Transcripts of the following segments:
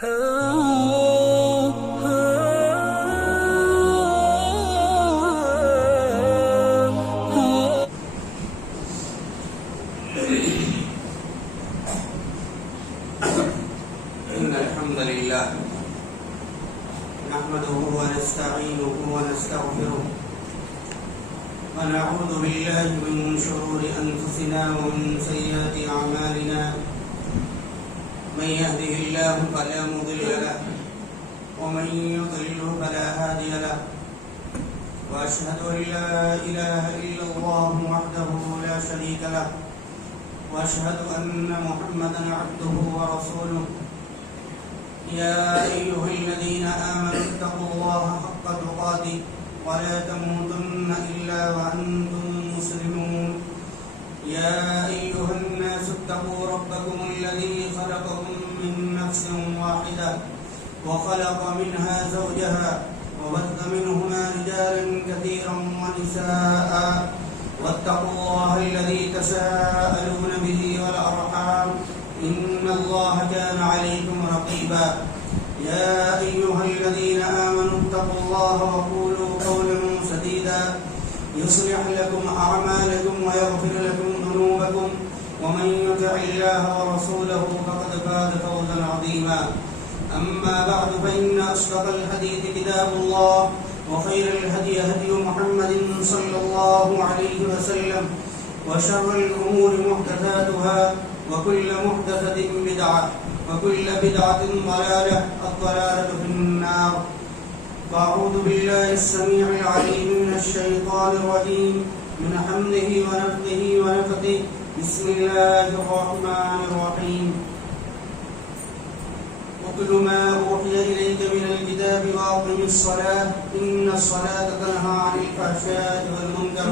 إن الحمد لله نحمده ونستعينه ونستغفره ونعوذ بالله من شرور أنفسنا ومن سيئات أعمالنا من يهده الله فلا مضل له ومن يضلل فلا هادي له وأشهد أن لا إله إلا الله وحده لا شريك له وأشهد أن محمدا عبده ورسوله يا أيها الذين آمنوا اتقوا الله حق تقاته ولا تموتن إلا وأنتم مسلمون يا أيها الناس اتقوا ربكم الذي خلقكم من نفس واحدة وخلق منها زوجها وبث منهما رجالا كثيرا ونساء واتقوا الله الذي تساءلون به والأرحام إن الله كان عليكم رقيبا يا أيها الذين آمنوا اتقوا الله وقولوا قولا سديدا يصلح لكم أعمالكم ويغفر لكم ذنوبكم ومن يطع الله ورسوله فقد فاز فوزا عظيما أما بعد فإن أصدق الحديث كتاب الله وخير الهدي هدي محمد صلى الله عليه وسلم وشر الأمور محدثاتها وكل محدثة بدعة وكل بدعة ضلالة الضلالة في النار فأعوذ بالله السميع العليم من الشيطان الرجيم من حمده ونفخه ونفثه بسم الله الرحمن الرحيم واتل ما أوحي إليك من الكتاب وأقم الصلاة إن الصلاة تنهى عن الفحشاء والمنكر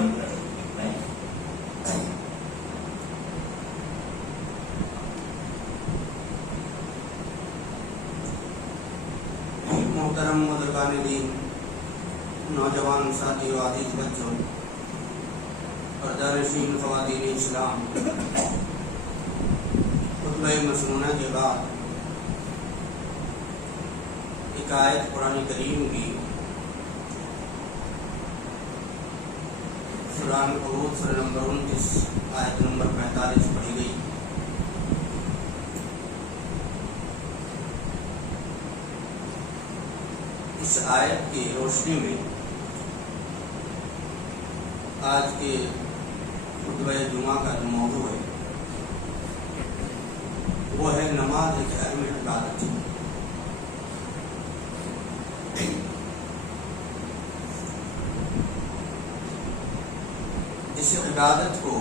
محترم بزرگان دین، نوجوان ساتھی و عزیز بچوں اور دارشین خواتین اسلام، خطبہ مسنونہ کے بعد ایک آیت قرآن کریم کی سورہ عنکبوت سورہ نمبر 29 آیت نمبر 45 پڑھی گئی۔ اس آیت کی روشنی میں آج کے خطبہ جمعہ کا جو موضوع ہے وہ ہے نماز ایک اہم عبادت۔ اس عبادت کو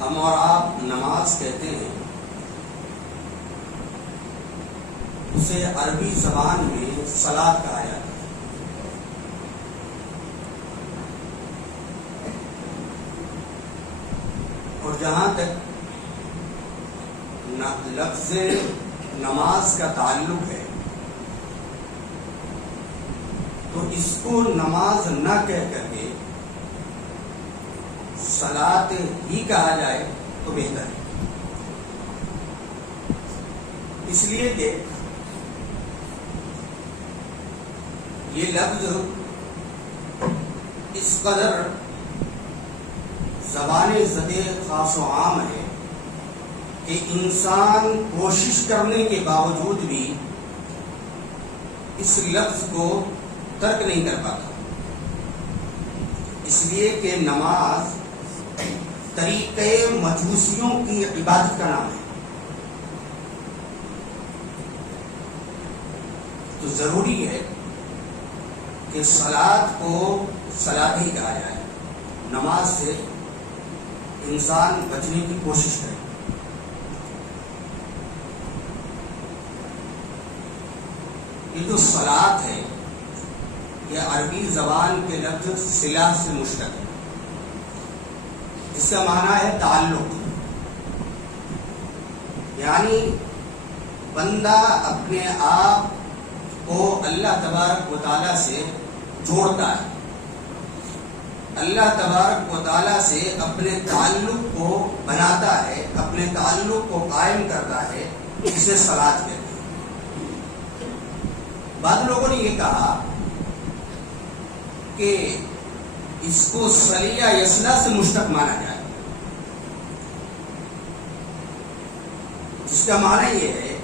ہم اور آپ نماز کہتے ہیں، اسے عربی زبان میں صلاۃ کہا جاتا ہے۔ اور جہاں تک لفظ نماز کا تعلق ہے تو اس کو نماز نہ کہہ کر کے صلاۃ ہی کہا جائے تو بہتر ہے، اس لیے کہ یہ لفظ اس قدر زبان زدِ خاص و عام ہے کہ انسان کوشش کرنے کے باوجود بھی اس لفظ کو ترک نہیں کر پاتا، اس لیے کہ نماز طریقے مجوسیوں کی عبادت کا نام ہے، تو ضروری ہے کہ صلاۃ کو صلاۃ ہی کہا جائے، نماز سے انسان بچنے کی کوشش کرے۔ یہ جو صلاۃ ہے یہ عربی زبان کے لفظ صلہ سے مشتق ہے، اس کا معنی ہے تعلق، یعنی بندہ اپنے آپ کو اللہ تبارک و تعالیٰ سے جوڑتا ہے، اللہ تبارک و تعالیٰ سے اپنے تعلق کو بناتا ہے، اپنے تعلق کو قائم کرتا ہے، اسے صلاۃ کہتے ہیں۔ بعض لوگوں نے یہ کہا کہ اس کو صلیہ یسلا سے مشتق مانا جائے، جس کا معنی یہ ہے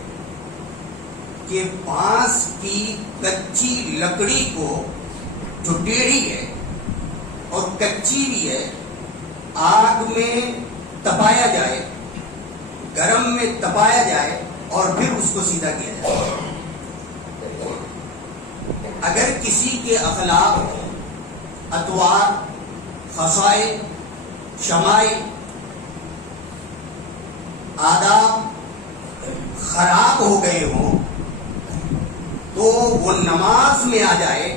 کہ بانس کی کچی لکڑی کو جو ٹیڑھی ہے اور کچی بھی ہے، آگ میں تپایا جائے، گرم میں تپایا جائے اور پھر اس کو سیدھا کیا جائے۔ اگر کسی کے اخلاق، اطوار، خصائل، شمائل، آداب خراب ہو گئے ہوں تو وہ نماز میں آ جائے،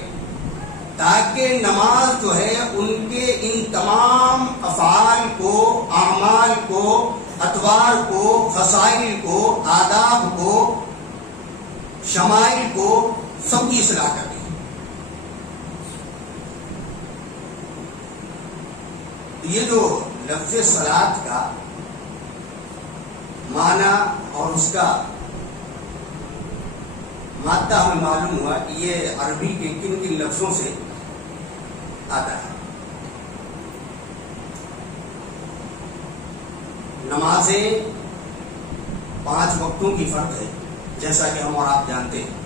تاکہ نماز جو ہے ان کے ان تمام افعال کو، اعمال کو، اطوار کو، خصائل کو، آداب کو، شمائل کو سب کی اصلاح کر دے۔ یہ جو لفظ صلاۃ کا معنی اور اس کا مادہ ہمیں معلوم ہوا کہ یہ عربی کے کن کن لفظوں سے آتا ہے۔ نمازیں 5 وقتوں کی فرض ہے، جیسا کہ ہم اور آپ جانتے ہیں۔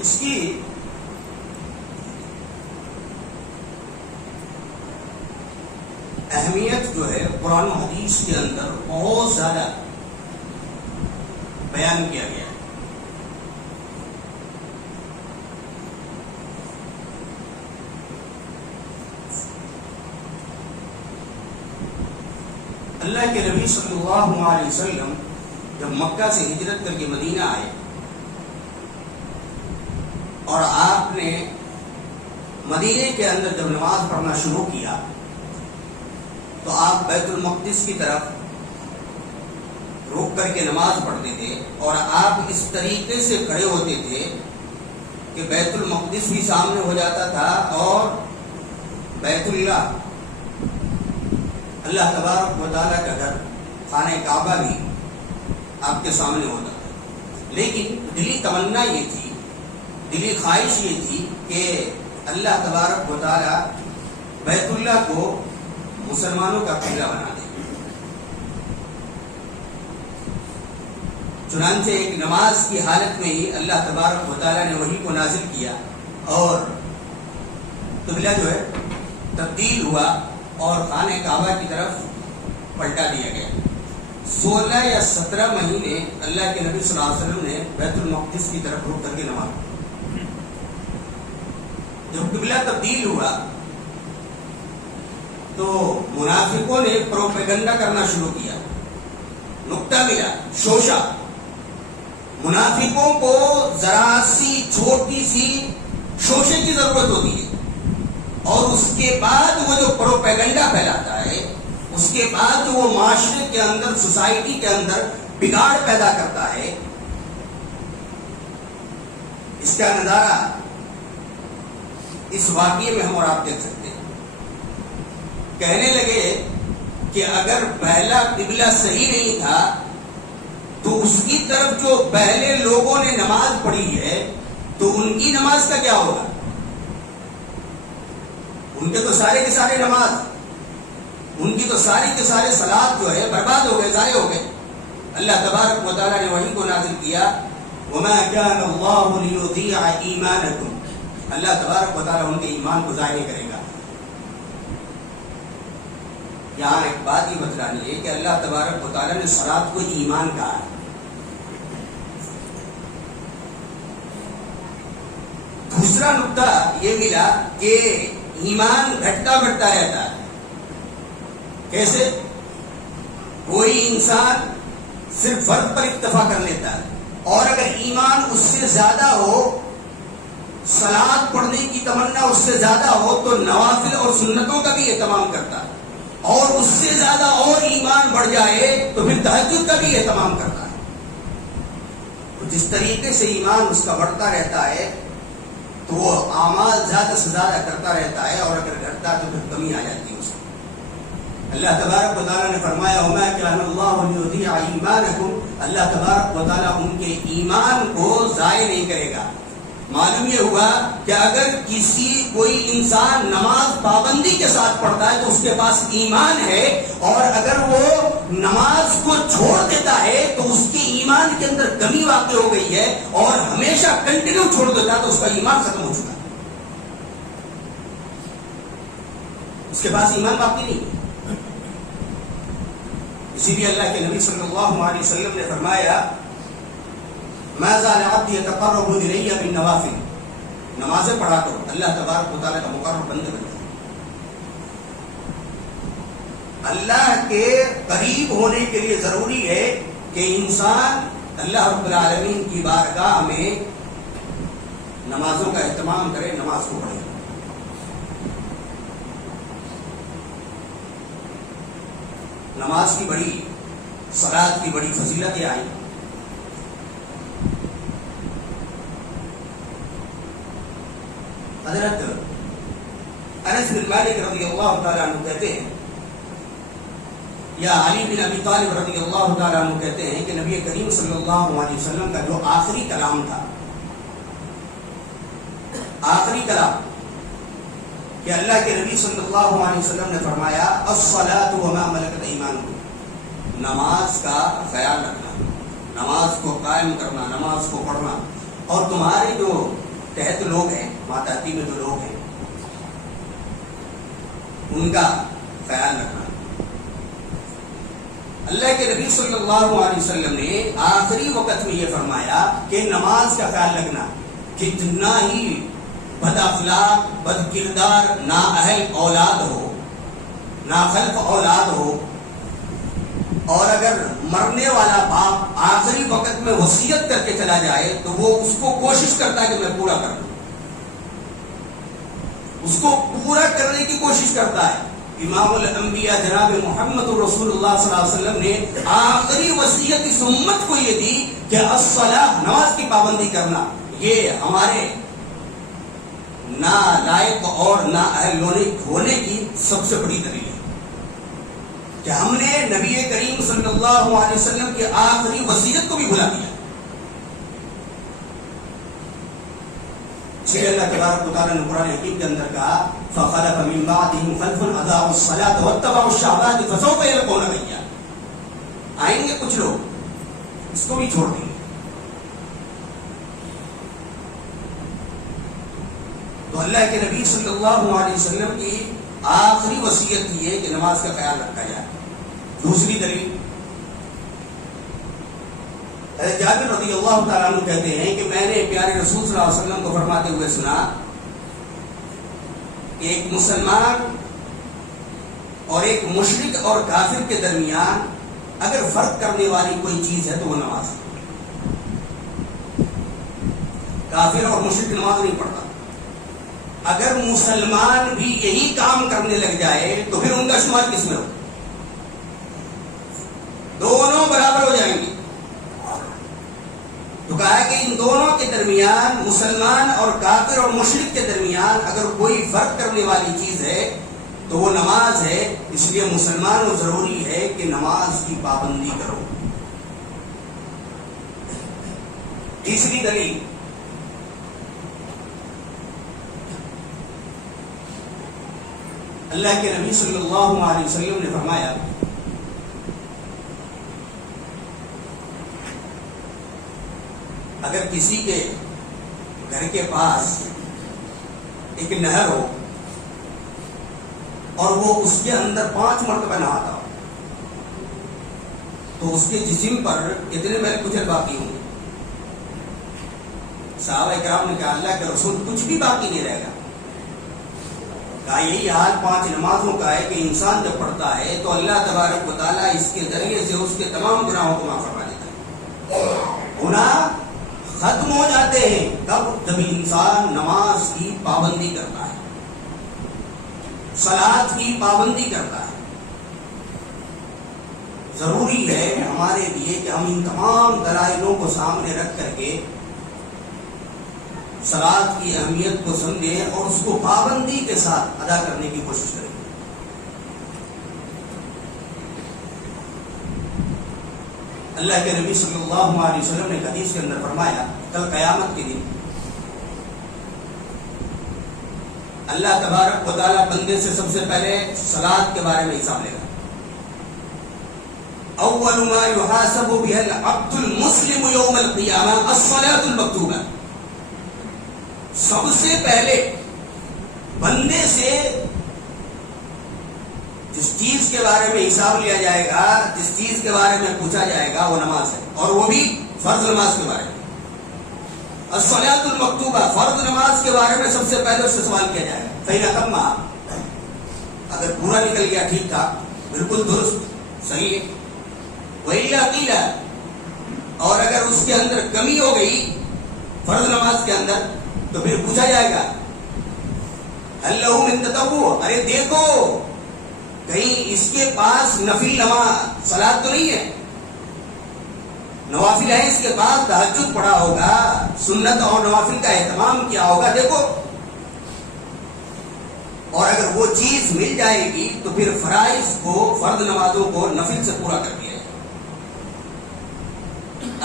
اس کی اہمیت جو ہے قرآن و حدیث کے اندر بہت زیادہ بیان کیا گیا ہے۔ اللہ کے نبی صلی اللہ علیہ وسلم جب مکہ سے ہجرت کر کے مدینہ آئے اور آپ نے مدینے کے اندر جب نماز پڑھنا شروع کیا تو آپ بیت المقدس کی طرف رک کر کے نماز پڑھتے تھے، اور آپ اس طریقے سے کھڑے ہوتے تھے کہ بیت المقدس بھی سامنے ہو جاتا تھا اور بیت اللہ، اللہ تبارک و تعالیٰ کا گھر خانہ کعبہ بھی آپ کے سامنے ہوتا تھا۔ لیکن دلی تمنا یہ تھی، دلی خواہش یہ تھی کہ اللہ تبارک و تعالیٰ بیت اللہ کو مسلمانوں کا قبلہ بنا دے۔ چنانچہ ایک نماز کی حالت میں ہی اللہ تبارک و تعالیٰ نے وحی کو نازل کیا اور قبلہ جو ہے تبدیل ہوا اور خانہ کعبہ کی طرف پلٹا دیا گیا۔ 16 یا 17 مہینے اللہ کے نبی صلی اللہ علیہ وسلم نے بیت المقدس کی طرف رک کر کے نماز پڑھی۔ جب قبلہ تبدیل ہوا تو منافقوں نے پروپیگنڈا کرنا شروع کیا، نکتہ ملا، شوشہ۔ منافقوں کو ذرا سی چھوٹی سی شوشے کی ضرورت ہوتی ہے، اور اس کے بعد وہ جو پروپیگنڈا پھیلاتا ہے، اس کے بعد جو وہ معاشرے کے اندر، سوسائٹی کے اندر بگاڑ پیدا کرتا ہے، اس کا نظارہ اس واقعے میں ہم اور آپ دیکھ سکتے ہیں۔ کہنے لگے کہ اگر پہلا قبلہ صحیح نہیں تھا تو اس کی طرف جو پہلے لوگوں نے نماز پڑھی ہے تو ان کی نماز کا کیا ہوگا؟ ان کے تو سارے کے سارے نماز، ان کی تو ساری کے سارے صلات جو ہے برباد ہو گئے، ضائع ہو گئے۔ اللہ تبارک و تعالیٰ نے وحی کو نازل کیا، وَمَا كَانَ اللَّهُ لِيُضِيعَ إِيمَانَكُمْ، اللہ تبارک و تعالیٰ ان کے ایمان کو ضائع نہیں کرے گا۔ یہاں ایک بات یہ بتلانی ہے کہ اللہ تبارک و تعالیٰ نے صلات کو ایمان کہا ہے۔ دوسرا نقطہ یہ ملا کہ ایمان گھٹتا بڑھتا رہتا ہے۔ کیسے؟ کوئی انسان صرف فرض پر اکتفا کر لیتا ہے، اور اگر ایمان اس سے زیادہ ہو، صلات پڑھنے کی تمنا اس سے زیادہ ہو، تو نوافل اور سنتوں کا بھی اہتمام کرتا ہے، اور اس سے زیادہ اور ایمان بڑھ جائے تو پھر تہجد کا بھی اہتمام کرتا ہے۔ تو جس طریقے سے ایمان اس کا بڑھتا رہتا ہے، تو وہ اعمال زیادہ سے زیادہ کرتا رہتا ہے، اور اگر کرتا ہے تو پھر کمی آ جاتی ہے اس میں۔ اللہ تبارک و تعالیٰ نے فرمایا وَمَا كَانَ اللَّهُ لِيُضِيعَ إِيمَانَكُمْ، اللہ تبارک و تعالیٰ ان کے ایمان کو ضائع نہیں کرے گا۔ معلوم یہ ہوا کہ اگر کوئی انسان نماز پابندی کے ساتھ پڑھتا ہے تو اس کے پاس ایمان ہے، اور اگر وہ نماز کو چھوڑ دیتا ہے تو اس کے ایمان کے اندر کمی واقع ہو گئی ہے، اور ہمیشہ کنٹینیو چھوڑ دیتا ہے تو اس کا ایمان ختم ہو چکا ہے، اس کے پاس ایمان باقی نہیں۔ اسی لیے اللہ کے نبی صلی اللہ علیہ وسلم نے فرمایا مَا زَالَ عَبْدِي يَتَقَرَّبُ إِلَيَّ بِالنَّوَافِلِ، نمازیں پڑھا کرو، اللہ تبارک و تعالیٰ کا مقرب بندہ بن جائے۔ اللہ کے قریب ہونے کے لیے ضروری ہے کہ انسان اللہ رب العالمین کی بارگاہ میں نمازوں کا اہتمام کرے، نماز کو پڑھے۔ نماز کی بڑی، صلاۃ کی بڑی فضیلتیں آئی۔ حضرت انس بن مالک رضی اللہ تعالیٰ عنہ کہتے ہیں، یا علی بن ابی طالب رضی اللہ تعالیٰ عنہ کہتے ہیں کہ نبی کریم صلی اللہ علیہ وسلم کا جو آخری کلام تھا، آخری کلام کہ اللہ کے نبی صلی اللہ علیہ وسلم نے فرمایا الصلاۃ وما ملکت ایمانکم، نماز کا خیال رکھنا، نماز کو قائم کرنا، نماز کو پڑھنا، اور تمہارے جو تحت لوگ ہیں، ماتحتی میں جو لوگ ہیں، ان کا خیال رکھنا۔ اللہ کے نبی صلی اللہ علیہ وسلم نے آخری وقت میں یہ فرمایا کہ نماز کا خیال رکھنا، کتنا ہی بد اخلاق، بد کردار، نااہل اولاد ہو، ناخلف اولاد ہو، اور اگر مرنے والا باپ آخری وقت میں وصیت کر کے چلا جائے تو وہ اس کو کوشش کرتا ہے کہ میں پورا کر دوں، اس کو پورا کرنے کی کوشش کرتا ہے۔ امام الانبیاء جناب محمد رسول اللہ صلی اللہ علیہ وسلم نے آخری وصیت اس امت کو یہ دی کہ الصلاۃ، نماز کی پابندی کرنا، یہ ہمارے نالائق اور نااہل ہونے کی سب سے بڑی دلیل ہے کہ ہم نے نبی کریم صلی اللہ علیہ وسلم کی آخری وصیت کو بھی بھلا دیا۔ اسی لیے اللہ تبارک و تعالیٰ نے قرآن حکیم کے اندر کہا فَخَلَفَ مِن بَعْدِهِمْ خَلْفٌ أَضَاعُوا الصَّلَاةَ وَاتَّبَعُوا الشَّهَوَاتِ فَسَوْفَ يَلْقَوْنَ غَيًّا، آئیں گے کچھ لوگ اس کو بھی چھوڑ دیں گے۔ تو اللہ کے نبی صلی اللہ علیہ وسلم کی آخری وصیت یہ ہے کہ نماز کا خیال رکھا جائے۔ دوسری دلیل جابر رضی اللہ تعالیٰ عنہ کہتے ہیں کہ میں نے پیارے رسول صلی اللہ علیہ وسلم کو فرماتے ہوئے سنا کہ ایک مسلمان اور ایک مشرک اور کافر کے درمیان اگر فرق کرنے والی کوئی چیز ہے تو وہ نماز ہے۔ کافر اور مشرک نماز نہیں پڑھتا، اگر مسلمان بھی یہی کام کرنے لگ جائے تو پھر ان کا شمار کس میں ہو؟ دونوں برابر ہو جائیں گے۔ تو کہا کہ ان دونوں کے درمیان، مسلمان اور کافر اور مشرک کے درمیان اگر کوئی فرق کرنے والی چیز ہے تو وہ نماز ہے، اس لیے مسلمان کو ضروری ہے کہ نماز کی پابندی کرو۔ تیسری دلیل اللہ کے نبی صلی اللہ علیہ وسلم نے فرمایا اگر کسی کے گھر کے پاس ایک نہر ہو اور وہ اس کے اندر 5 مرتبہ نہاتا ہو تو اس کے جسم پر کتنے میل کچل باقی ہوں گے؟ صحابہ کرام نے کہا اللہ کے رسول کچھ بھی باقی نہیں رہے گا۔ کہا یہی حال 5 نمازوں کا ہے کہ انسان جب پڑھتا ہے تو اللہ تبارک و تعالیٰ اس کے ذریعے سے اس کے تمام گناہوں کو معاف فرما دیتا ہے، گناہ ختم ہو جاتے ہیں۔ کب؟ جب انسان نماز کی پابندی کرتا ہے، صلاۃ کی پابندی کرتا ہے۔ ضروری ہے ہمارے لیے کہ ہم ان تمام دلائلوں کو سامنے رکھ کر کے صلاۃ کی اہمیت کو سمجھیں اور اس کو پابندی کے ساتھ ادا کرنے کی کوشش کریں. اللہ کے نبی صلی اللہ علیہ وسلم نے حدیث کے اندر فرمایا کل قیامت کے دن اللہ تبارک و تعالیٰ بندے سے سب سے پہلے صلاۃ کے بارے میں حساب لے گا. اول ما يحاسب به العبد المسلم يوم القيامة الصلاة المكتوبة. سب سے پہلے بندے سے جس چیز کے بارے میں حساب لیا جائے گا، جس چیز کے بارے میں پوچھا جائے گا وہ نماز ہے، اور وہ بھی فرض نماز کے بارے میں. الصلاۃ المکتوبہ، فرض نماز کے بارے میں سب سے پہلے اس سے سوال کیا جائے گا. فإن أتمها، اگر پورا نکل گیا ٹھیک ٹھاک، بالکل درست صحیح ہے. وإلا قیل، اور اگر اس کے اندر کمی ہو گئی فرض نماز کے اندر تو پھر پوچھا جائے گا هل له من تطوع، ارے دیکھو کہیں اس کے پاس نفل نماز صلاۃ تو نہیں ہے، نوافل ہے اس کے پاس، تہجد پڑھا ہوگا، سنت اور نوافل کا اہتمام کیا ہوگا، دیکھو. اور اگر وہ چیز مل جائے گی تو پھر فرائض کو، فرض نمازوں کو نفل سے پورا کر دیا ہے.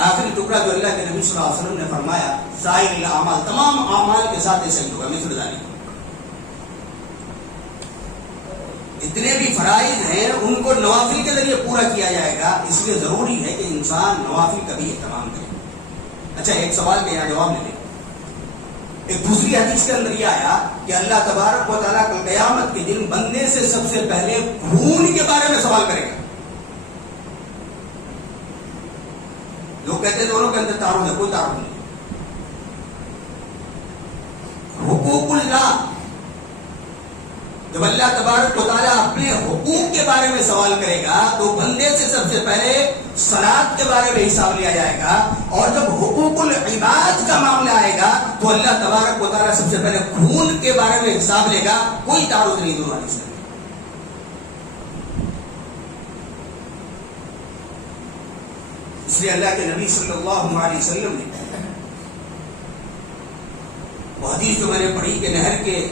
آخری ٹکڑا جو اللہ کے نبی صلی اللہ علیہ وسلم نے فرمایا سائر الاعمال، تمام اعمال کے ساتھ ایسا ہی ہوگا. مثل ذالک، جتنے بھی فرائض ہیں ان کو نوافل کے ذریعے پورا کیا جائے گا. اس لیے ضروری ہے کہ انسان نوافل کا بھی اہتمام کرے. اچھا، ایک سوال کا یہاں جواب لے لیں. ایک دوسری حدیث کے اندر یہ آیا کہ اللہ تبارک و تعالیٰ کل قیامت کے دن بندے سے سب سے پہلے خون کے بارے میں سوال کرے گا. لوگ کہتے ہیں دونوں کے اندر تعارض ہے، کوئی تعارض نہیں. حقوق اللہ، جب اللہ تبارک و تعالیٰ اپنے حقوق کے بارے میں سوال کرے گا تو بندے سے سب سے پہلے صلاۃ کے بارے میں حساب لیا جائے گا. اور جب حقوق العباد کا معاملہ آئے گا تو اللہ تبارک و تعالیٰ سب سے پہلے خون کے بارے میں حساب لے گا. کوئی تعارض نہیں دونوں حدیث میں. اس لیے اللہ کے نبی صلی اللہ علیہ وسلم نے وہ حدیث جو میں نے پڑھی کہ نہر کے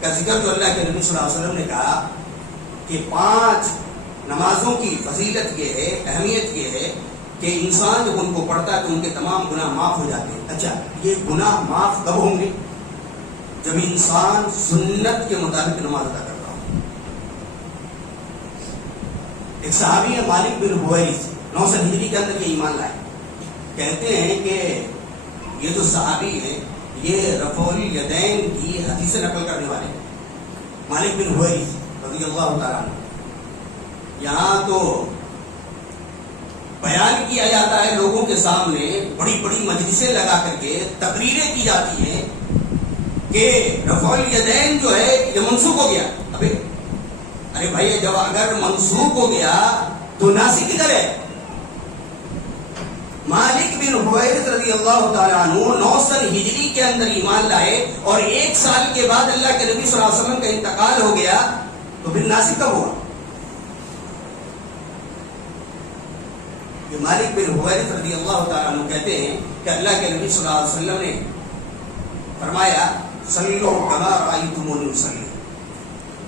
کا ذکر جو اللہ کے نبی صلی اللہ علیہ وسلم نے کہا کہ 5 نمازوں کی فضیلت یہ ہے، اہمیت یہ ہے کہ انسان جب ان کو پڑھتا ہے تو ان کے تمام گناہ معاف ہو جاتے ہیں. اچھا، یہ گناہ معاف کب ہوں گے؟ جب انسان سنت کے مطابق نماز ادا کرتا ہو. ایک صحابی ہے مالک بن حویرث، 900 ہجری کے اندر یہ ایمان لائے. کہتے ہیں کہ یہ جو صحابی ہیں یہ رفع الیدین کی حدیث نقل کرنے والے ہیں. مالک بن حویرث رضی اللہ تعالیٰ عنہ. یہاں تو بیان کیا جاتا ہے لوگوں کے سامنے، بڑی بڑی مجلسیں لگا کر کے تقریریں کی جاتی ہیں کہ رفع الیدین جو ہے یہ منسوخ ہو گیا. ارے بھائی، جب اگر منسوخ ہو گیا تو ناسخ کدھر ہے؟ مالک بن حویرث رضی اللہ تعالیٰ عنہ 900 ہجری کے اندر ایمان لائے اور 1 سال کے بعد اللہ کے نبی صلی اللہ علیہ وسلم کا انتقال ہو گیا تو پھر ناسخ کب ہوا؟ کہ مالک بن حویرث رضی اللہ تعالیٰ عنہ کہتے ہیں کہ اللہ کے نبی صلی اللہ علیہ وسلم نے فرمایا صلوا کما رأیتمونی اصلی،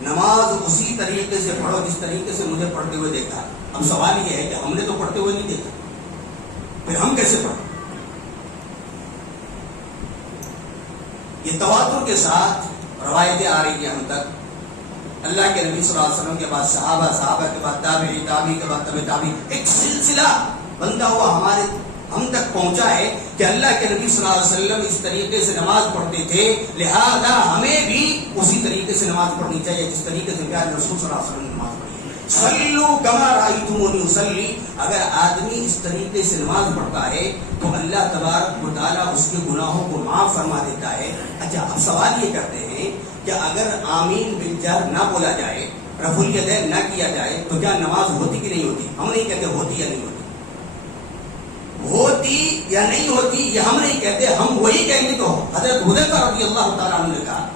نماز اسی طریقے سے پڑھو جس طریقے سے مجھے پڑھتے ہوئے دیکھا. اب سوال یہ ہے کہ ہم نے تو پڑھتے ہوئے نہیں دیکھا، پھر ہم کیسے پڑھیں؟ یہ تواتر کے ساتھ روایتیں آ رہی ہیں ہم تک. اللہ کے نبی صلی اللہ علیہ وسلم کے بعد صحابہ، صحابہ کے بعد تابعی، تابعی کے بعد تبع تابعی، ایک سلسلہ بنتا ہوا ہم تک پہنچا ہے کہ اللہ کے نبی صلی اللہ علیہ وسلم اس طریقے سے نماز پڑھتے تھے، لہذا ہمیں بھی اسی طریقے سے نماز پڑھنی چاہیے جس طریقے سے پیارے رسول صلی اللہ علیہ وسلم نے نماز پڑھی. صلو کما رأیتمونی اصلی، اگر آدمی اس طریقے سے نماز پڑھتا ہے تو اللہ تبارک و تعالیٰ اس کے گناہوں کو معاف فرما دیتا ہے. اچھا، اب سوال یہ کرتے ہیں کہ اگر آمین بالجہر نہ بولا جائے، رفع الیدین نہ کیا جائے تو کیا نماز ہوتی کہ نہیں ہوتی؟ ہم نہیں کہتے ہوتی یا نہیں ہوتی، ہوتی یا نہیں ہوتی یہ ہم نہیں کہتے، ہم وہی کہیں گے. تو حضرت حذیفہ رضی اللہ تعالیٰ عنہ نے کہا،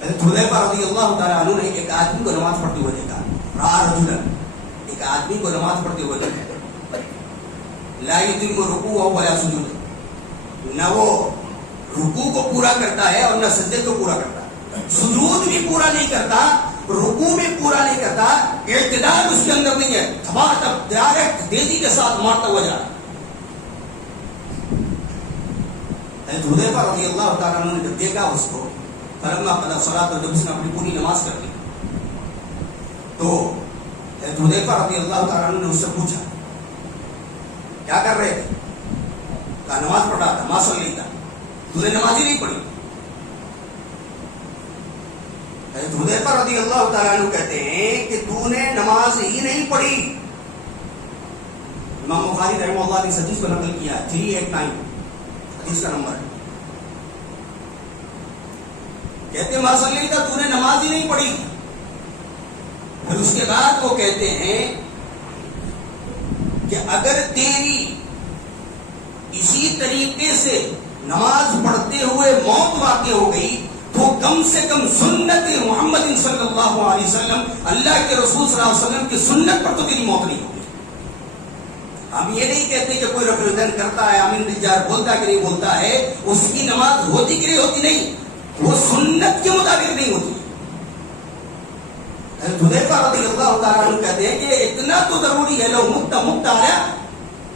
حضرت حذیفہ رضی اللہ تعالیٰ عنہ نے ایک آدمی کو نماز پڑھتے ہوئے دیکھا. رأى رجلا، ایک آدمی کو نماز پڑھتے ہوئے دیکھا، لا يتم رکوعه ولا سجود، نہ وہ رکوع کو پورا کرتا ہے اور نہ سجدے کو پورا کرتا ہے، سجود بھی پورا نہیں کرتا، رکوع بھی پورا نہیں کرتا، اعتدال اس کے اندر نہیں ہے، تب ڈائریکٹ تیزی کے ساتھ مارتا ہوا جا رہا ہے۔ حذیفہ رضی اللہ تعالیٰ عنہ نے جب دیکھا اس کو، فلما قضى الصلاة، جب اس نے اپنی پوری نماز کر لی تو حذیفہ رضی اللہ تعالیٰ عنہ نے اس سے پوچھا کیا کر رہے تھے؟ کہا نماز پڑھ رہا تھا، ما صلیت، تو نے نماز ہی نہیں پڑھی۔ حذیفہ رضی اللہ تعالیٰ عنہ کہتے ہیں کہ تو نے نماز ہی نہیں پڑھی۔ امام بخاری رحمہ اللہ نے اس حدیث کو نقل کیا، 389 حدیث کا نمبر ہے۔ کہتے ہیں ما صلیت، تو نے نماز ہی نہیں پڑھی۔ پھر اس کے بعد وہ کہتے ہیں کہ اگر تیری اسی طریقے سے نماز پڑھتے ہوئے موت واقع ہو گئی تو کم سے کم سنت محمد صلی اللہ علیہ وسلم، اللہ کے رسول صلی اللہ علیہ وسلم کی سنت پر تو تیری موت نہیں ہوگی۔ ہم یہ نہیں کہتے کہ کوئی رفع الیدین کرتا ہے، امین بالجار بولتا کہ نہیں بولتا ہے، اس کی نماز ہوتی کہ نہیں ہوتی، نہیں، وہ سنت کے مطابق نہیں ہوتی۔ حذیفہ رضی اللہ تعالیٰ عنہ کہتے ہیں کہ اتنا تو ضروری ہے، لو مت علی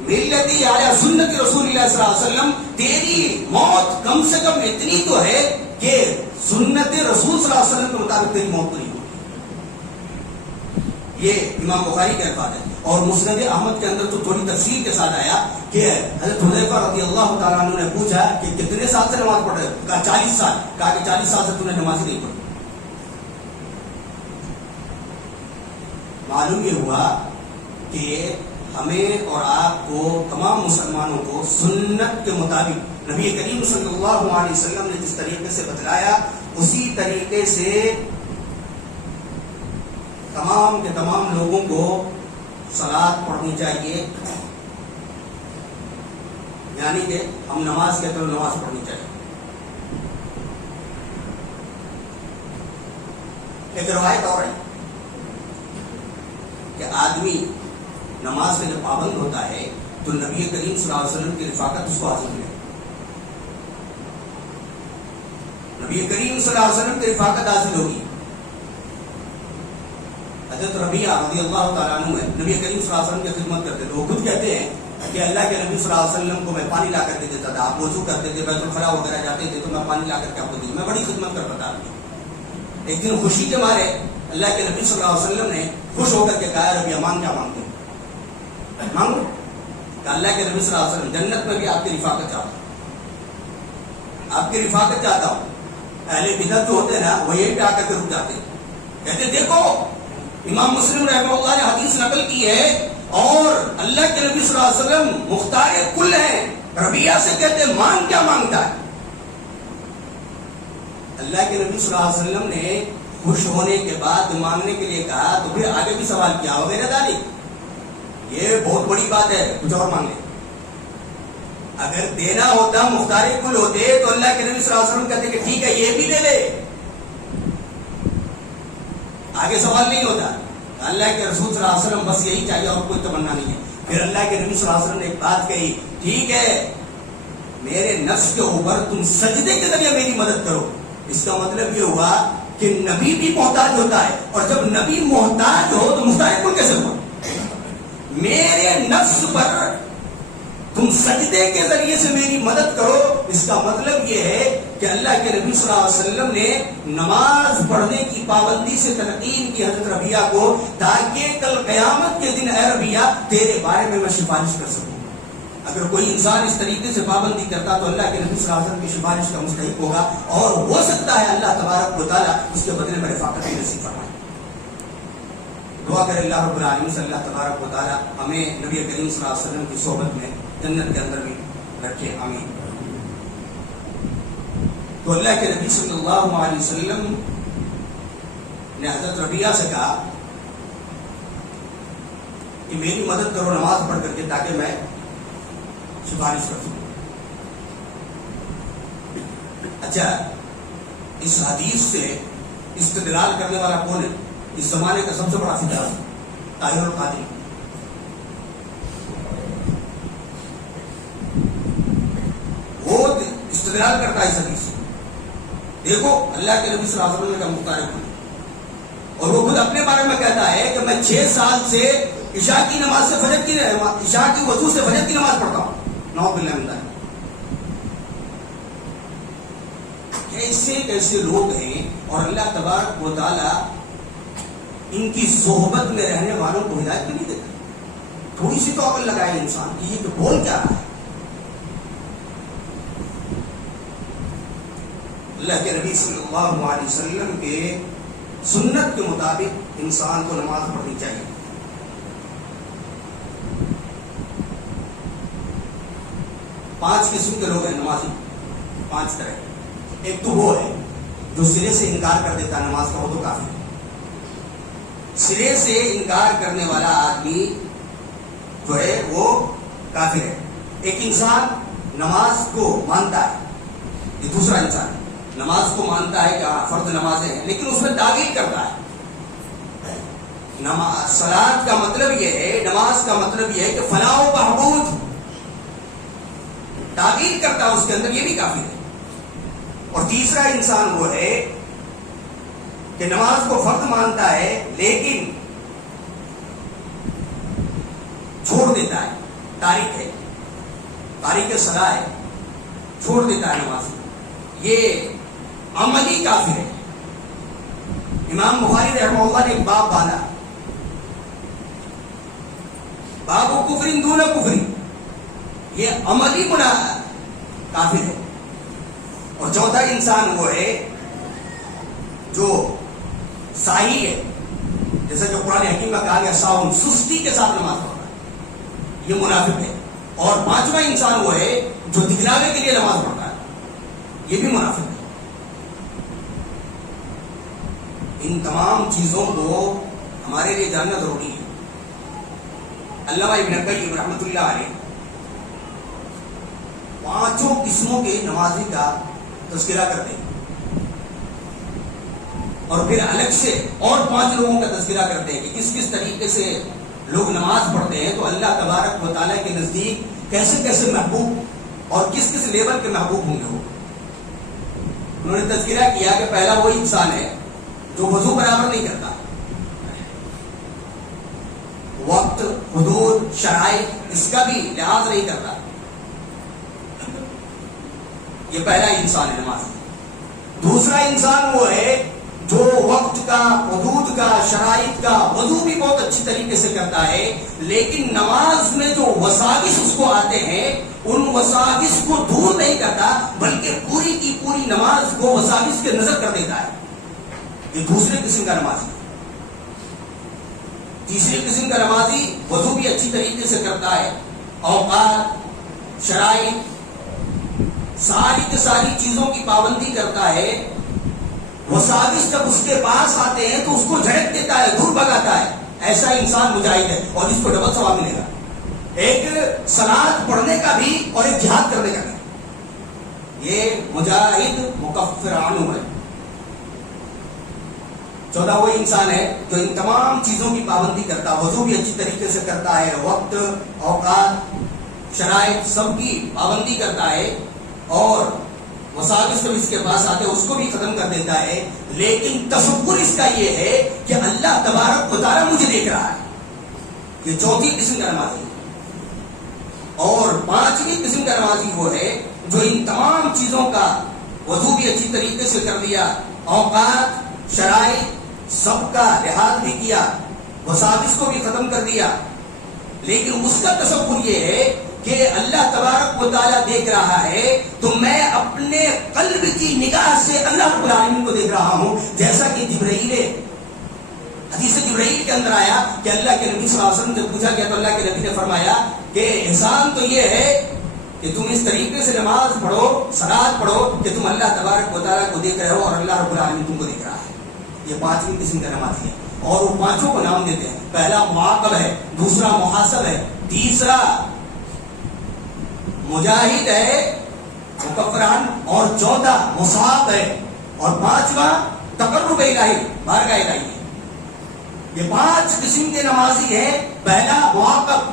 ملتی علی سنت رسول اللہ صلی اللہ علیہ وسلم، تیری موت کم سے کم اتنی تو ہے کہ سنت رسول صلی اللہ علیہ وسلم کے مطابق تیری موت نہیں ہوگی۔ یہ امام بخاری کا الفاظ ہے۔ اور مسند احمد کے اندر تو تھوڑی تفصیل کے ساتھ آیا کہ حضرت حذیفہ رضی اللہ تعالیٰ عنہ نے پوچھا کہ کتنے سال سے نماز پڑھ رہے؟ کہا 40 سال۔ کہا کہ 40 سال سے تم نے نماز ہی نہیں پڑھی۔ معلوم یہ ہوا کہ ہمیں اور آپ کو، تمام مسلمانوں کو سنت کے مطابق نبی کریم صلی اللہ علیہ وسلم نے جس طریقے سے بتلایا اسی طریقے سے تمام کے تمام لوگوں کو صلاۃ پڑھنی چاہیے، یعنی کہ ہم نماز کہتے ہیں نماز پڑھنی چاہیے۔ ایک روایت اور ہے کہ آدمی نماز میں جب پابند ہوتا ہے تو نبی کریم صلی اللہ علیہ وسلم کی رفاقت اس کو حاصل ملے، نبی کریم صلی اللہ علیہ وسلم کی رفاقت حاصل ہوگی۔ حضرت ربیعہ رضی اللہ تعالیٰ عنہ ہے، نبی کریم صلی اللہ علیہ وسلم کی خدمت کرتے تھے۔ وہ خود کہتے ہیں کہ اللہ کے نبی صلی اللہ علیہ وسلم کو میں پانی لا کر کے دیتا تھا، آپ وضو کرتے تھے، بیت الخلاء وغیرہ جاتے تھے تو میں پانی لا کر کے آپ کو دیتا، میں بڑی خدمت کرتا تھا۔ ایک دن خوشی کے مارے اللہ کے نبی صلی اللہ علیہ وسلم نے خوش ہو کر کے کہا ربیعہ مان کیا مانگتے ہیں؟ مانگو۔ کہ اللہ کے نبی صلی اللہ علیہ وسلم جنت میں بھی آپ کی رفاقت چاہتا ہوں، آپ کی رفاقت چاہتا ہوں۔ اہل بدعت جو ہوتے ہیں نا وہ یہی پہ آ کر کے رک جاتے ہیں، کہتے دیکھو امام مسلم رحمہ اللہ نے حدیث نقل کی ہے اور اللہ کے نبی صلی اللہ علیہ وسلم مختار کل ہیں، ربیعہ سے کہتے مان کیا مانگتا ہے؟ اللہ کے نبی صلی اللہ علیہ وسلم نے خوش ہونے کے بعد مانگنے کے لیے کہا تو پھر آگے بھی سوال کیا وغیرہ داری، یہ بہت بڑی بات ہے، کچھ اور مانگے۔ اگر دینا ہوتا مختار کل ہوتے تو اللہ کے نبی صلی اللہ علیہ وسلم کہتے کہ ٹھیک ہے یہ بھی دے دے، آگے سوال نہیں ہوتا۔ اللہ کے رسول صلی اللہ علیہ وسلم بس یہی چاہیے اور کوئی تمنا نہیں ہے۔ پھر اللہ کے نبی صلی اللہ علیہ وسلم نے ایک بات کہی، ٹھیک ہے میرے نفس کے اوپر تم سجدے کے ذریعے میری مدد کرو۔ اس کا مطلب یہ ہوا کہ نبی بھی محتاج ہوتا ہے، اور جب نبی محتاج ہو تو مختار کل کیسے ہوا؟ میرے نفس پر تم سجدے کے ذریعے سے میری مدد کرو، اس کا مطلب یہ ہے کہ اللہ کے نبی صلی اللہ علیہ وسلم نے نماز پڑھنے کی پابندی سے تلقین کی حضرت ربیعہ کو، تاکہ کل قیامت کے دن اے ربیعہ تیرے بارے میں سفارش کر سکوں۔ اگر کوئی انسان اس طریقے سے پابندی کرتا تو اللہ کے نبی صلی اللہ علیہ وسلم کی سفارش کا مستحق ہوگا، اور ہو سکتا ہے اللہ تبارک و تعالیٰ اس کے بدلے میں رفاقت کی نصیب فرمائے۔ دعا کرے اللہ رب العالمین سے اللہ تبارک و تعالیٰ ہمیں نبی کریم صلی اللہ علیہ وسلم کی صحبت میں جنت کے اندر بھی رکھے، آمین۔ تو اللہ کے نبی صلی اللہ علیہ وسلم نے حضرت ربیعہ سے کہا کہ میری مدد کرو نماز پڑھ کر کے تاکہ میں سفارش کر سکوں۔ اچھا، اس حدیث سے استدلال کرنے والا کون ہے؟ اس زمانے کا سب سے بڑا فقہ طاہر القادری۔ وہ استدلال کرتا ہے اس حدیث سے. دیکھو اللہ کے نبی صلی اللہ علیہ وسلم کا مختار ہے, اور وہ خود اپنے بارے میں کہتا ہے کہ میں 6 سال سے عشاء کی نماز سے فجر کی عشاء کی وضو سے فجر کی نماز پڑھتا ہوں. نعوذ باللہ من ذلک. کیسے کیسے لوگ ہیں, اور اللہ تبارک و تعالی ان کی صحبت میں رہنے والوں کو ہدایت نہیں دیتا. تھوڑی سی تو عقل لگائے انسان کی, یہ کہ بول کیا رہا ہے. اللہ کے نبی صلی اللہ علیہ وسلم کے سنت کے مطابق انسان کو نماز پڑھنی چاہیے. پانچ قسم کے لوگ ہیں نمازی, 5 طرح. ایک تو وہ ہے جو سرے سے انکار کر دیتا ہے نماز کا, وہ تو کافی ہے. سرے سے انکار کرنے والا آدمی جو ہے وہ کافر ہے. ایک انسان نماز کو مانتا ہے, یہ دوسرا انسان ہے, نماز کو مانتا ہے کہ فرض نمازیں ہیں, لیکن اس میں تعویل کرتا ہے. صلاۃ کا مطلب یہ ہے, نماز کا مطلب یہ ہے کہ فلاح و بہبود, تعویل کرتا ہے اس کے اندر, یہ بھی کافی ہے. اور تیسرا انسان وہ ہے کہ نماز کو فرض مانتا ہے لیکن چھوڑ دیتا ہے, تارک ہے, تارک صلاح ہے, چھوڑ دیتا ہے نماز. یہ عملی کافر ہے. امام بخاری رحمہ اللہ نے ایک باب باندھا, باب کفر دون کفر, یہ عملی کافر ہے. اور چوتھا انسان وہ ہے جو ساہی ہے, جیسا جو قرآن حکیم میں کہا گیا ساہون, سستی کے ساتھ نماز پڑھتا ہے, یہ منافق ہے. اور پانچواں انسان وہ ہے جو دکھلاوے کے لیے نماز پڑھتا ہے, یہ بھی منافق ہے. ان تمام چیزوں کو ہمارے لیے جاننا ضروری ہے. علامہ ابن القیم رحمۃ اللہ علیہ 5 قسموں کے نمازی کا تذکرہ کرتے ہیں, اور پھر الگ سے اور 5 لوگوں کا تذکرہ کرتے ہیں کہ کس کس طریقے سے لوگ نماز پڑھتے ہیں تو اللہ تبارک و تعالیٰ کے نزدیک کیسے کیسے محبوب اور کس کس لیول کے محبوب ہوں گے وہ. انہوں نے تذکرہ کیا کہ پہلا وہی انسان ہے جو وضو برابر نہیں کرتا, وقت, حدود, شرائط اس کا بھی لحاظ نہیں کرتا. یہ پہلا انسان ہے نماز. دوسرا انسان وہ ہے جو وقت کا, حدود کا, شرائط کا وضو بھی بہت اچھی طریقے سے کرتا ہے, لیکن نماز میں جو وساوس اس کو آتے ہیں ان وساوس کو دور نہیں کرتا, بلکہ پوری کی پوری نماز کو وساوس کے نظر کر دیتا ہے. یہ دوسرے قسم کا نمازی. تیسرے قسم کا نمازی وضو بھی اچھی طریقے سے کرتا ہے, اوقات, شرائط, ساری کی ساری چیزوں کی پابندی کرتا ہے. وساوس جب اس کے پاس آتے ہیں تو اس کو جھڑک دیتا ہے, دور بھگاتا ہے. ایسا انسان مجاہد ہے اور اس کو ڈبل ثواب ملے گا, ایک صلاۃ پڑھنے کا بھی اور ایک جہاد کرنے کا بھی. یہ مجاہد مکفر عنہ ہے. 14 وہ انسان ہے جو ان تمام چیزوں کی پابندی کرتا ہے, وضو بھی اچھی طریقے سے کرتا ہے, وقت, اوقات, شرائط سب کی پابندی کرتا ہے, اور وساوس جب اس کے پاس آتے اس کو بھی ختم کر دیتا ہے, لیکن تصور اس کا یہ ہے کہ اللہ تبارک و تعالیٰ مجھے دیکھ رہا ہے. یہ چوتھی قسم کا نمازی ہے. اور 5ویں قسم کا نمازی وہ ہے جو ان تمام چیزوں کا وضو بھی اچھی طریقے سے کر دیا, اوقات, شرائط سب کا لحاظ بھی کیا, وساوس کو بھی ختم کر دیا, لیکن اس کا تصور یہ ہے کہ اللہ تبارک و تعالیٰ دیکھ رہا ہے تو میں اپنے قلب کی نگاہ سے اللہ رب العالمین کو دیکھ رہا ہوں. جیسا کہ حدیث جبرائیل کے اندر آیا کہ اللہ کے نبی صلی اللہ علیہ وسلم سے پوچھا گیا تو اللہ کے نبی نے فرمایا کہ احسان تو یہ ہے کہ تم اس طریقے سے نماز پڑھو, صلاۃ پڑھو کہ تم اللہ تبارک و تعالیٰ کو دیکھ رہے ہو اور اللہ رب العالمین تم کو دیکھ رہا ہے. یہ 5ویں قسم کا نمازی ہے, اور وہ 5 کو نام دیتے ہیں. پہلا معاقب ہے, دوسرا محاسب ہے, تیسرا مجاہد ہے مکفران, اور 14 مصاب ہے, اور 5واں تقرب الہی, بارگاہ الہی ہے. یہ 5 قسم کے نمازی ہیں. پہلا معاقب,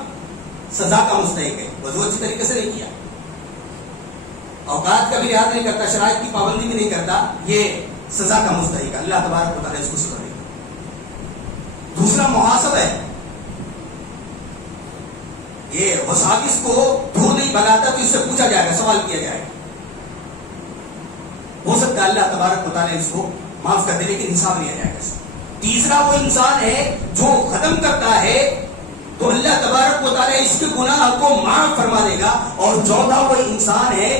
سزا کا مستحق ہے, وضو اچھی طریقے سے نہیں کیا. اوقات کا بھی لحاظ نہیں کرتا, شرائط کی پابندی بھی نہیں کرتا, یہ سزا کا مستحق ہے. اللہ تبارک و تعالیٰ اس کو سزا دے گا. دوسرا محاسب ہے. یہ وساوس کو دور نہیں بھگاتا تو اس سے پوچھا جائے گا, سوال کیا جائے گا. ہو سکتا ہے اللہ تبارک و تعالیٰ اس کو معاف کر دے, لیکن حساب لیا جائے گا. تیسرا وہ انسان ہے جو ختم کرتا ہے تو اللہ تبارک و تعالیٰ اس کے گناہ کو معاف فرما دے گا. اور چوتھا وہ انسان ہے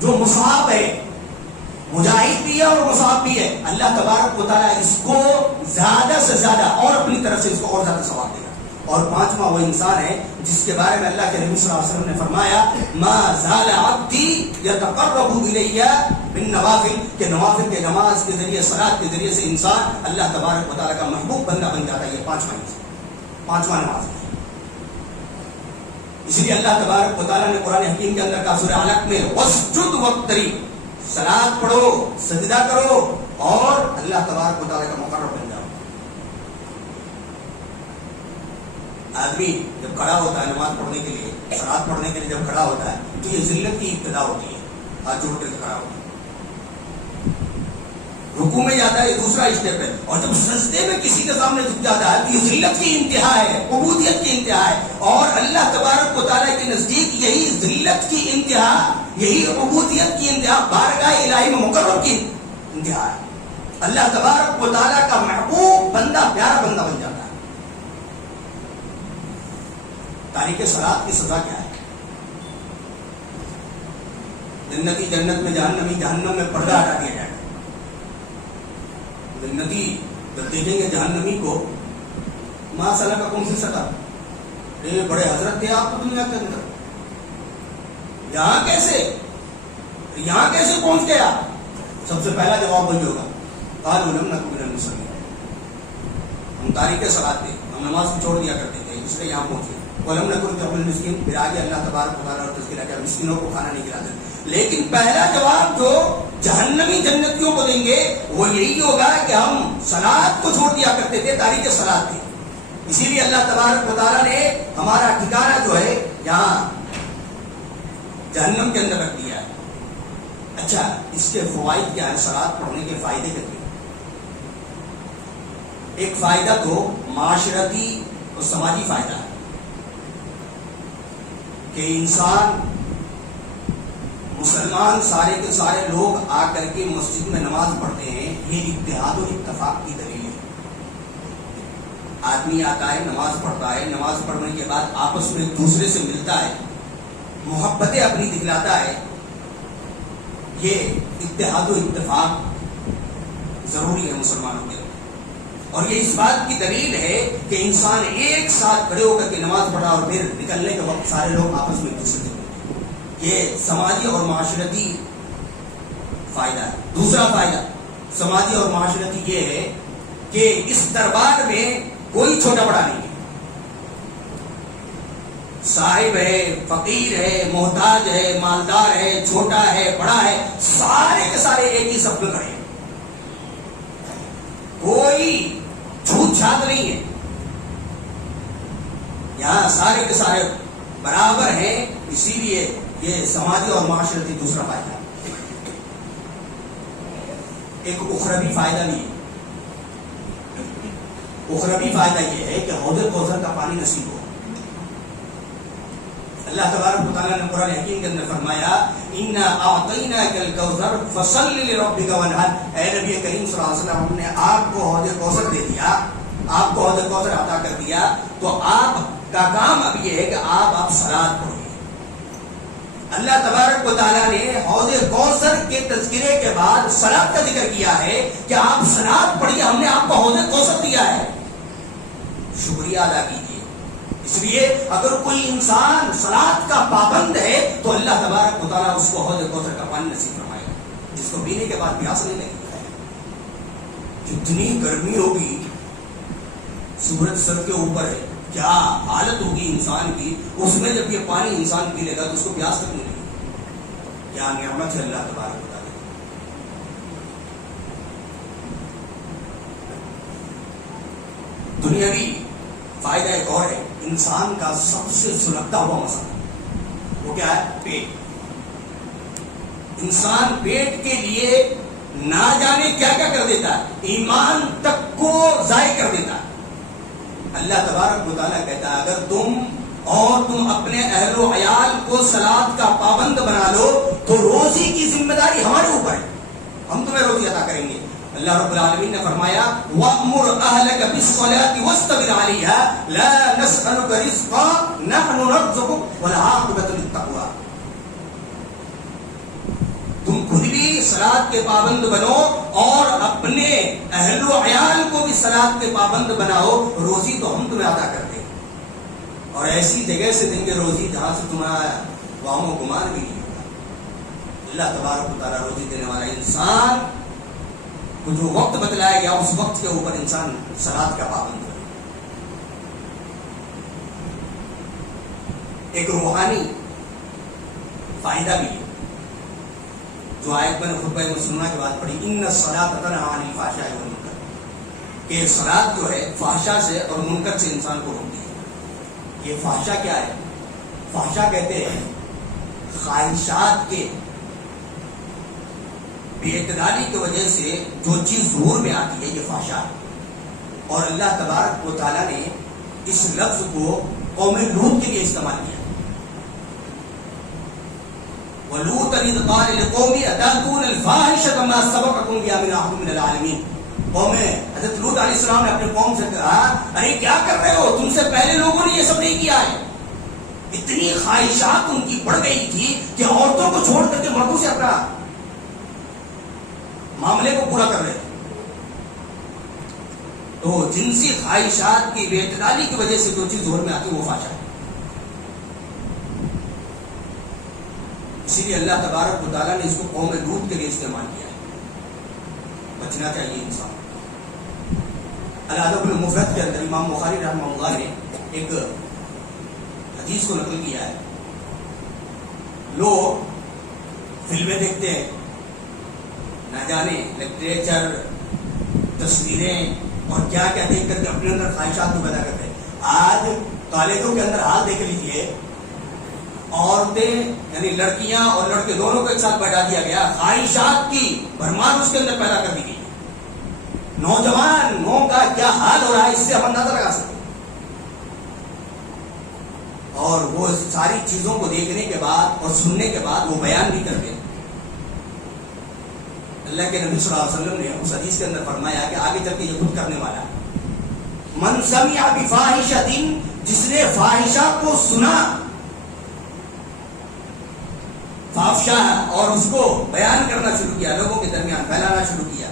جو مصاب ہے, مجاہد بھی ہے اور مصاب بھی ہے. اللہ تبارک و تعالیٰ اس کو زیادہ سے زیادہ اور اپنی طرف سے اس کو اور زیادہ ثواب دے گا. اور پانچواں وہ انسان ہے جس کے بارے میں اللہ کے نبی صلی اللہ علیہ وسلم نے فرمایا ما زال عبدی یتقرب الی بالنوافل, کہ نوافل کے نماز کے ذریعے, صلاۃ کے ذریعے سے انسان اللہ تبارک و تعالیٰ کا محبوب بندہ بن جاتا ہے. یہ پانچواں نماز ہے. اس لیے اللہ تبارک و تعالیٰ نے قرآن حکیم کے اندر کہا سورہ علق میں واسجد واقترب, صلاۃ پڑھو, سجدہ کرو اور اللہ تبارک و تعالیٰ کا مقرب بن جاؤ. آدمی جب کھڑا ہوتا ہے نماز پڑھنے کے لیے, صلاۃ پڑھنے کے لیے جب کھڑا ہوتا ہے تو یہ ذلت کی ابتدا ہوتی ہے. ہاتھ جوڑ کر کھڑا ہوتا ہے, رکوع میں جاتا ہے, یہ دوسرا اسٹیپ ہے. اور جب سجدے میں کسی کے سامنے جھک جاتا ہے تو یہ ذلت کی انتہا ہے, عبودیت کی انتہا ہے. اور اللہ تبارک و تعالیٰ کے نزدیک یہی ذلت کی انتہا, یہی عبودیت کی انتہا بارگاہ الہی میں مقرب کی انتہا ہے. اللہ تبارک و تعالیٰ کا محبوب بندہ, پیارا بندہ بن جاتا ہے. تاریخ صلاۃ کی سزا کیا ہے؟ جنتی جنت میں, جہنمی جہنم میں پردہ ہٹا دیا جائے گا. جنتی جب دیکھیں گے جہنمی کو, ماں صلاح کا کون سی سطح, بڑے حضرت تھے آپ کو دنیا کے اندر, یہاں کیسے پہنچ گیا؟ سب سے پہلا جواب وہی ہوگا قالوا لم نکن من المصلین, ہم تاریخ صلاۃ تھے, ہم نماز کو چھوڑ دیا کرتے تھے, اس لیے یہاں پہنچے. ولم نکن نطعم المسکین, پھر آگے اللہ تبارک و تعالیٰ اور تذکرہ کیا مسکینوں کو کھانا نہیں کھلاتے. لیکن پہلا جواب جو جہنمی جنتیوں کو دیں گے وہ یہی ہوگا کہ ہم صلاۃ کو چھوڑ دیا کرتے تھے, تاریخ صلاۃ تھی. اسی لیے اللہ تبارک و تعالیٰ نے ہمارا ٹھکانہ جو ہے یہاں جہنم کے اندر رکھ دیا ہے. اچھا, اس کے فوائد کیا ہے؟ صلاۃ پڑھنے کے فائدے کتنے؟ ایک فائدہ تو معاشرتی اور سماجی فائدہ ہے کہ انسان, مسلمان سارے کے سارے لوگ آ کر کے مسجد میں نماز پڑھتے ہیں, یہ اتحاد و اتفاق کی دلیل ہے. آدمی آتا ہے, نماز پڑھتا ہے, نماز پڑھنے کے بعد آپس میں ایک دوسرے سے ملتا ہے, محبتیں اپنی دکھلاتا ہے. یہ اتحاد و اتفاق ضروری ہے مسلمانوں کے. اور یہ اس بات کی دلیل ہے کہ انسان ایک ساتھ کھڑے ہو کر کے نماز پڑھا اور پھر نکلنے کے وقت سارے لوگ آپس میں ایک دوسرے سے. یہ سماجی اور معاشرتی فائدہ ہے. دوسرا فائدہ سماجی اور معاشرتی یہ ہے کہ اس دربار میں کوئی چھوٹا بڑا نہیں ہے. صاحب ہے, فقیر ہے, محتاج ہے, مالدار ہے, چھوٹا ہے, بڑا ہے, سارے کے سارے ایک ہی صف میں کھڑے ہیں. کوئی چھوت چھات نہیں ہے, یہاں سارے کے سارے برابر ہیں. اسی لیے یہ سماجی اور معاشرتی دوسرا فائدہ. ایک اخروی فائدہ نہیں ہے. اخروی فائدہ یہ ہے کہ حوض کوثر کا پانی نصیب ہو. اللہ تبارک و تعالیٰ نے قرآن حکیم کے اندر فرمایا اِنَّا أَعْطَيْنَاكَ الْكَوْثَرَ فَصَلِّ لِرَبِّكَ وَانْحَرْ. اے نبی کریم صلی اللہ علیہ وسلم, ہم نے آپ کو حوض کوثر دے دیا, آپ کو حوض کوثر عطا کر دیا, تو آپ کا کام اب یہ ہے کہ آپ صلاۃ پڑھیں. اللہ تبارک و تعالیٰ نے حوض کوثر کے تذکرے کے بعد صلاۃ کا ذکر کیا ہے کہ آپ صلاۃ پڑھیے, ہم نے آپ کو حوض کوثر دیا ہے. شکریہ ادا کیجیے. اس لیے اگر کوئی انسان صلاۃ کا پابند ہے تو اللہ تبارک و تعالیٰ اس کو حوض کوثر کا پانی نصیب فرمائے گا, جس کو پینے کے بعد پیاس نہیں لگے گی. جتنی گرمی ہوگی, سورج سر کے اوپر ہے, کیا حالت ہوگی انسان کی, اس میں جب یہ پانی انسان پی لے گا تو اس کو پیاس تک نہیں لگے گی. کیا نعمت ہے اللہ تبارک و تعالیٰ. دنیاوی فائدہ ایک اور ہے, انسان کا سب سے سلگتا ہوا مسئلہ وہ کیا ہے؟ پیٹ. انسان پیٹ کے لیے نہ جانے کیا کیا کر دیتا ہے, ایمان تک کو ضائع کر دیتا ہے. اللہ تبارک و تعالیٰ کہتا ہے اگر تم اپنے اہل و عیال کو صلاۃ کا پابند بنا لو تو روزی کی ذمہ داری ہمارے اوپر ہے, ہم تمہیں روزی عطا کریں گے. اللہ رب العالمین نے فرمایا وَأْمُرْ أَهْلَكَ بِالصَّلَاةِ وَاسْتَبِرْ عَلَيْهَا لَا نَسْأَلُكَ رِزْقًا نَحْنُ نَرْزُقُكَ وَالْعَاقِبَةُ لِلتَّقْوَىٰ. تم خود بھی صلاۃ کے پابند بنو اور اپنے اہل و عیال کو بھی صلاۃ کے پابند بناؤ, روزی تو ہم تمہیں عطا کرتے ہیں اور ایسی جگہ سے دیں گے روزی جہاں سے تمہارا وہم و گمان بھی نہیں ہوگا. اللہ تبارک و تعالیٰ روزی دینے والا. انسان کو جو وقت بتلایا گیا اس وقت کے اوپر انسان صلاۃ کا پابند ہو. ایک روحانی فائدہ بھی ہے جو آیت میں نے خطبہ مسلمہ کے بعد پڑھی, ان الصلاۃ تنہی عن الفحشاء والمنکر, کہ صلاۃ جو ہے فحشا سے اور منکر سے انسان کو روکتی ہے. یہ فحشا کیا ہے؟ فحشا کہتے ہیں خواہشات کے بے اعتدالی کی وجہ سے جو چیز ظہور میں آتی ہے, یہ فحشا ہے. اور اللہ تبارک و تعالیٰ نے اس لفظ کو قوم لوط کے لیے استعمال کیا. وَلُوطًا إِذْ قَالَ لِقَوْمِهِ أَتَأْتُونَ الْفَاحِشَةَ مَا سَبَقَكُم بِهَا مِنْ أَحَدٍ مِنَ الْعَالَمِينَ. قوم حضرت لوط علیہ السلام نے اپنے قوم سے کہا ارے کیا کر رہے ہو, تم سے پہلے لوگوں نے یہ سب نہیں کیا ہے. اتنی خواہشات ان کی بڑھ گئی تھی کہ عورتوں کو چھوڑ کر کے مردوں سے اپنا معاملے کو پورا کر رہے تھے. تو جنسی خواہشات کی بے اعتدالی کی وجہ سے جو چیز ظہور میں آتی ہے وہ فحشا ہے. اسی لیے اللہ تبارک و تعالیٰ نے اس کو قوم لوط کے لیے استعمال کیا ہے. بچنا چاہیے انسان. الادب المفرد کے اندر امام بخاری رحمہ اللہ نے ایک حدیث کو نقل کیا ہے. لوگ فلمیں دیکھتے ہیں, نہ جانے لٹریچر, تصویریں اور کیا کیا دیکھ کر کے اپنے اندر خواہشات کو پیدا کرتے ہیں. آج کالجوں کے اندر حال دیکھ لیجیے, عورتیں یعنی لڑکیاں اور لڑکے دونوں کو ایک ساتھ بیٹھا دیا گیا, خواہشات کی بھرمار اس کے اندر پیدا کر دی گئی. نوجوانوں کا کیا حال ہو رہا ہے اس سے ہم اندازہ لگا سکتے ہیں. اور وہ ساری چیزوں کو دیکھنے کے بعد اور سننے کے بعد وہ بیان بھی کرتے ہیں. اللہ کے نبی صلی اللہ علیہ وسلم نے اس حدیث کے اندر فرمایا کہ آگے چل کے یہ خود کرنے والا ہے. من سمع بفاحشۃ, جس نے فاحشہ کو سنا, فحشا اور اس کو بیان کرنا شروع کیا, لوگوں کے درمیان پھیلانا شروع کیا,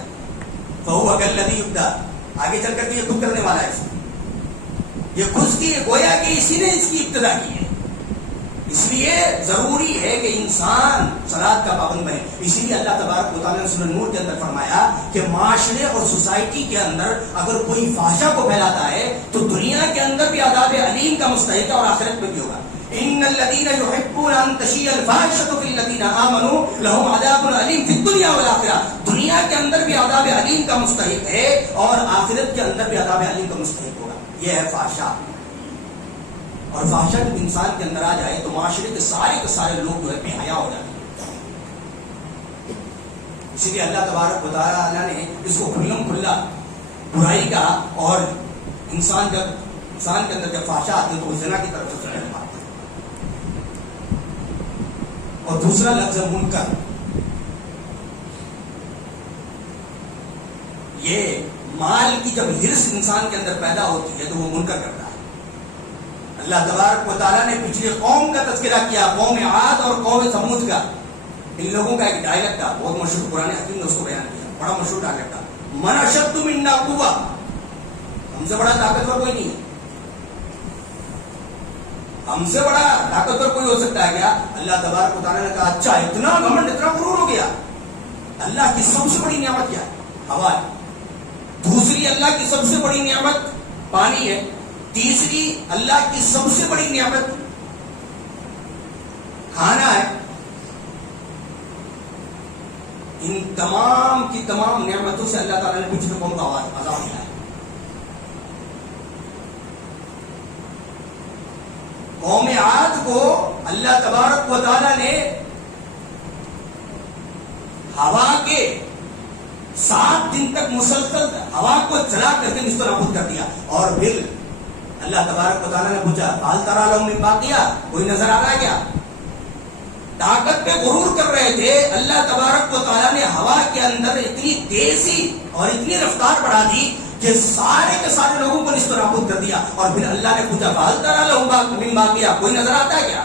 فهو كالذي يبدأ, آگے چل کر کے یہ خود کرنے والا ہے. یہ خود کی گویا کہ اسی نے اس کی ابتدا کی ہے. اس لیے ضروری ہے کہ انسان صلاۃ کا پابند بنے. اسی لیے اللہ تبارک و تعالیٰ نے سورۃ نور کے اندر فرمایا کہ معاشرے اور سوسائٹی کے اندر اگر کوئی فحشا کو پھیلاتا ہے تو دنیا کے اندر بھی عذاب علیم کا مستحق ہے اور آخرت میں بھی ہوگا. ان الذين يحبون ان تشيع الفاحشة في الذين آمنوا لهم عذاب عليم في الدنيا والآخرة. دنیا کے اندر بھی عذاب علیم کا مستحق ہے اور آخرت کے اندر بھی عذاب علیم کا مستحق ہوگا. یہ ہے فحشا. اور فحشا جب انسان کے اندر آ جائے تو معاشرے کے سارے لوگ جو ہے بے حیا ہو جاتے ہیں. اسی لیے اللہ تبارک و تعالیٰ نے اس کو کھلم کھلا برائی کا, اور انسان کے اندر جب فحشا آتے ہیں تو وہ زنا کی طرف سے چڑھنے پاتے ہیں. اور دوسرا لفظ منکر, یہ مال کی جب ہرس انسان کے اندر پیدا ہوتی ہے تو وہ منکر کرتا ہے. اللہ تبارک و تعالیٰ نے پچھلی قوم کا تذکرہ کیا, قوم عاد اور قوم ثمود کا. ان لوگوں کا ایک ڈائلیکٹ تھا, بہت مشہور, قرآن حکیم نے اس کو بیان کیا, بڑا مشہور ڈائلیکٹ تھا. من اشد منا قوة, ہم سے بڑا طاقتور کوئی نہیں ہے. ہم سے بڑا طاقتور کوئی ہو سکتا ہے کیا؟ اللہ تبارک و تعالیٰ نے کہا اچھا اتنا گھمنڈ, اتنا غرور ہو گیا. اللہ کی سب سے بڑی نعمت کیا ہے؟ ہوا ہے. دوسری اللہ کی سب سے بڑی نعمت پانی ہے. تیسری اللہ کی سب سے بڑی نعمت کھانا ہے. ان تمام کی تمام نعمتوں سے اللہ تعالیٰ نے پچھلے قوم کا عذاب دیا ہے. قوم عاد کو اللہ تبارک و تعالیٰ نے ہوا کے 7 دن تک مسلسل ہوا کو چلا کر کے نست و نابود کر دیا. اور پھر اللہ تبارک و تعالیٰ نے پوچھا حال ترا لهم من باقیہ, کوئی نظر آ رہا ہے کیا؟ طاقت پہ غرور کر رہے تھے. اللہ تبارک و تعالیٰ نے ہوا کے اندر اتنی تیزی اور اتنی رفتار بڑھا دی کہ سارے کے سارے لوگوں کو نست و نابود کر دیا. اور پھر اللہ نے پوچھا حال ترا لهم من باقیہ, کوئی نظر آتا ہے کیا؟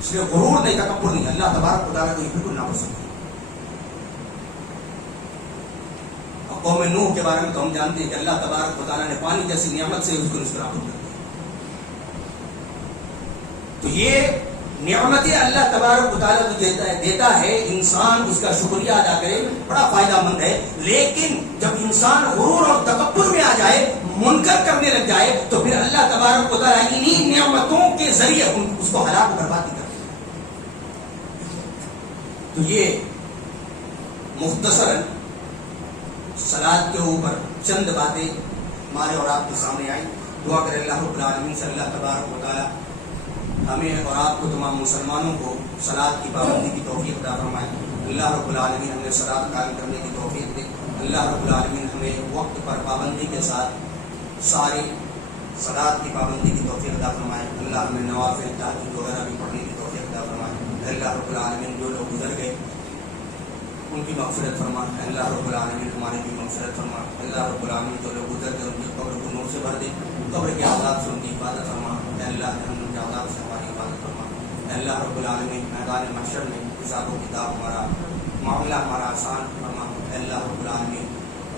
اس لیے غرور نہیں, تکبر نہیں. اللہ تبارک و تعالیٰ کو یہ بالکل ناپسند ہے. قوم نوح کے بارے میں تو ہم جانتے ہیں کہ اللہ تبارک و تعالیٰ نے پانی جیسی نعمت سے اس کو نست و نابود کر دیا. تو یہ نعمتیں اللہ تبارک و تعالیٰ کو دیتا ہے, انسان اس کا شکریہ ادا کرے, بڑا فائدہ مند ہے. لیکن جب انسان غرور اور تکبر میں آ جائے, منکر کرنے لگ جائے, تو پھر اللہ تبارک و تعالیٰ انہی نعمتوں کے ذریعے اس کو ہلاک و برباد کر دیا. تو یہ مختصراً صلاۃ کے اوپر چند باتیں ہمارے اور آپ کے سامنے آئیں. دعا کریں اللہ رب العالمین سے اللہ تبارک و تعالیٰ ہمیں اور آپ کو, تمام مسلمانوں کو صلاۃ کی پابندی کی توفیق عطا فرمائے. اللہ رب العالمین ہمیں صلاۃ قائم کرنے کی توفیق دے. اللہ رب العالمین ہمیں وقت پر پابندی کے ساتھ سارے صلاۃ کی پابندی کی توفیق عطا فرمائے. اللہ ہمیں نوافل تہجد وغیرہ بھی پڑھنے کی توفیق عطا فرمائے. اللہ رب العالمین جو لوگ گزر گئے ان کی مغفرت فرما. اللہ رب العالمین ہماری بھی مغفرت فرما. اللہ رب العالمین جو لوگ گزر گئے ان کی قبر کو نور سے بھر دے. قبر کے عذاب سے ان کی حفاظت فرما. اللہ جہنم کے عذاب سے ہماری حفاظت فرما. اللہ رب العالمین میدان محشر میں حساب و کتاب ہمارا معاملہ ہمارا آسان فرما. اللہ رب العالمین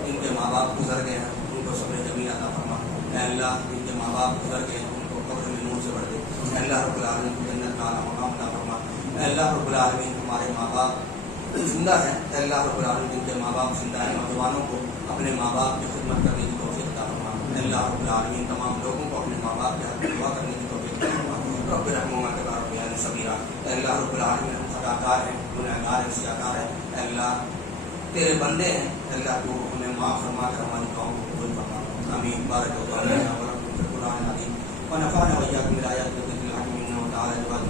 جن کے ماں باپ گزر گئے ہیں ان کو صبر جمیل عطا فرما. اللہ جن کے ماں باپ گزر گئے ہیں ان کو قبر میں نور سے بھر دے. اللہ رب العالمین کو جنت کا اعلیٰ مقام عطا فرما. اللہ رب العالمین ہمارے ماں باپ زندہ ہیں. اللہ رب العالمین جن کے ماں باپ زندہ ہیں نوجوانوں کو اپنے ماں باپ کی خدمت کرنے کی توفیق عطا فرما. اللہ رب العالمین تمام لوگوں کو اپنے ماں باپ کے حق میں دعا کرنے کی توفیق عطا فرما. رب رحمہما کما ربیانی صغیرا. اللہ رب العالمین ہم خطاکار ہیں, گنہگار ہیں, سیاکار ہیں. اللہ تیرے بندے ہیں. اللہ تو ہمیں معاف فرما کر ہماری دعاؤں کو قبول فرما. آمین. بارک اللہ لنا و لکم فی القرآن العظیم ونفعنا وإياکم بالآیات والذکر الحکیم. انہ تعالی جواد